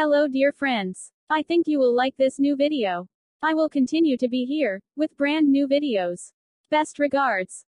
Hello dear friends. I think you will like this new video. I will continue to be here, with brand new videos. Best regards.